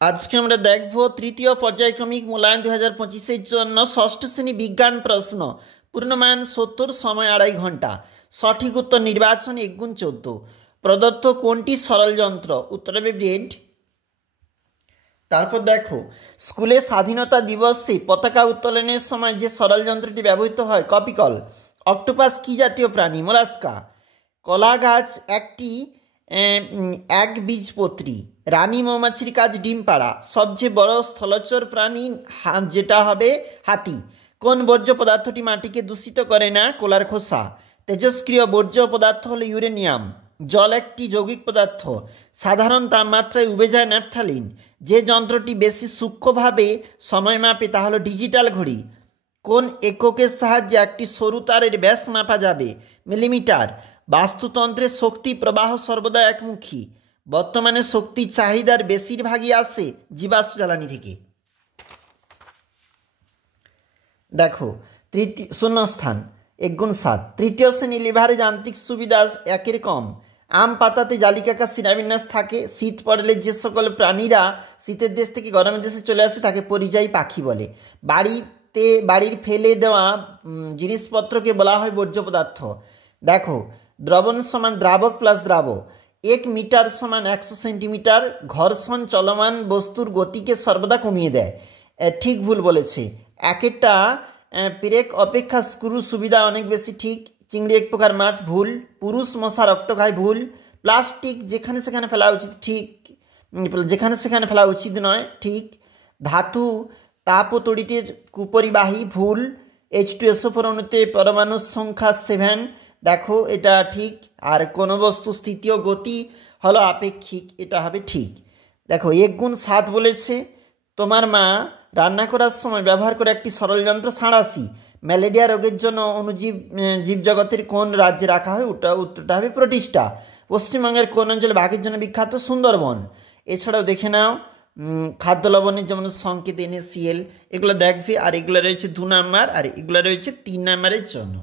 আজকে আমরা দেখব তৃতীয় পর্যায়ক্রমিক মূল্যায়ন 2025-এর জন্য ষষ্ঠ শ্রেণী বিজ্ঞান প্রশ্ন। পূর্ণমান 70, সময় 2.5 ঘন্টা। সঠিক উত্তর নির্বাচন 1x14। প্রদত্ত কোনটি সরল যন্ত্র? উত্তর হবে ব্রেড। তারপর দেখো, স্কুলে স্বাধীনতা দিবসে পতাকা উত্তোলনের সময় যে সরল যন্ত্রটি ব্যবহৃত হয় কপিকল। অক্টোপাস কি জাতীয় প্রাণী? মোলাস্কা। কলা গাছ একটি একবীজপত্রী। রানী মৌমাছির কাজ ডিম পাড়া। সবচেয়ে বড় স্থলচর প্রাণী যেটা হবে হাতি। কোন বর্জ্য পদার্থটি মাটিকে দূষিত করে না? কলার খোসা। তেজস্ক্রিয় বর্জ্য পদার্থ হলো ইউরেনিয়াম। জল একটি যৌগিক পদার্থ। সাধারণ তাপমাত্রায় উবে যায় ন্যাপথালিন। যে যন্ত্রটি বেশি সূক্ষ্মভাবে সময় মাপে তা হলো ডিজিটাল ঘড়ি। কোন এককের সাহায্যে একটি সরু তারের ব্যাস মাপা যাবে? মিলিমিটার। বাস্তুতন্ত্রে শক্তি প্রবাহ সর্বদা একমুখী। বর্তমানে শক্তির চাহিদার বেশিরভাগই আসে জীবাশ্ম জ্বালানি থেকে। দেখো, শূন্যস্থান 1x7। তৃতীয় শ্রেণী লিভারে যান্ত্রিক সুবিধা 1-এর কম। আম পাতাতে জালিকাকার শিরাবিন্যাস থাকে। শীত পড়লে যে সকল প্রাণীরা শীতের দেশ থেকে গরমের দেশে চলে আসে তাকে পরিযায়ী পাখি বলে। বাড়ির ফেলে দেওয়া জিনিসপত্রকে বলা হয় বর্জ্য পদার্থ। দেখো, দ্রবণ সমান দ্রাবক প্লাস দ্রাবক। 1 মিটার সমান 100 সেন্টিমিটার। ঘর্ষণ চলমান বস্তুর গতিকে সর্বদা কমিয়ে দেয়। ঠিক ভুল বলেছে। একটা পেরেক অপেক্ষা স্ক্রু সুবিধা অনেক বেশি। ঠিক। চিংড়ি এক প্রকার মাছ। ভুল। পুরুষ মশা রক্ত খায়। ভুল। প্লাস্টিক যেখানে সেখানে ফেলা উচিত। ঠিক। যেখানে সেখানে ফেলা উচিত নয়। ঠিক। ধাতু তাপ ও তড়িতের কুপরিবাহী। ভুল। H2SO4 অণুতে পরমাণুর সংখ্যা 7। দেখো, এটা ঠিক। আর কোন বস্তু স্থিতি ও গতি হলো আপেক্ষিক, এটা হবে ঠিক। দেখো, 1x7 বলেছে। তোমার মা রান্না করার সময় ব্যবহার করে একটি সরল যন্ত্র সাঁড়াশি। ম্যালেরিয়া রোগের জন্য জীবজগতের কোন রাজ্যে রাখা হয়? উত্তরটা হবে প্রোটিস্টা। পশ্চিমবঙ্গের কোন অঞ্চলে বাঘের জন্য বিখ্যাত? সুন্দরবন। এছাড়াও দেখে নাও, খাদ্য লবণের যেমন সংকেত NaCl, এগুলো দেখবে। আর এগুলো রয়েছে 2 নাম্বার আর এগুলো রয়েছে 3 নাম্বারের জন্য।